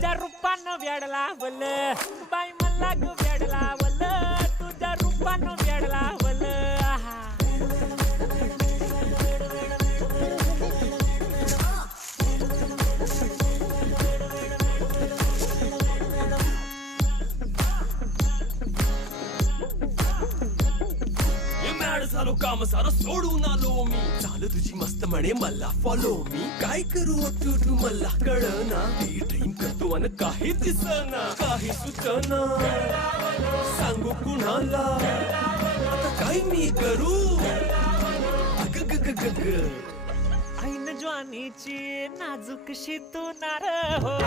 तुझ्या रूपानं वेड लावलं बाई मला ग वेड लावलं तुझ्या रूपानं वेड लावलं आहा. झालो काम सारं सोडून आलो मी चाल तुझी मस्त म्हणे मला फॉलो मी काय करू तू मला कळना ड्रीम करतो आणि काही दिसना काही सुचना सांगू कुणाला आता काय मी करू अग ग ग ग ग ऐन ज्वानीची नाजूकशी तू नार हो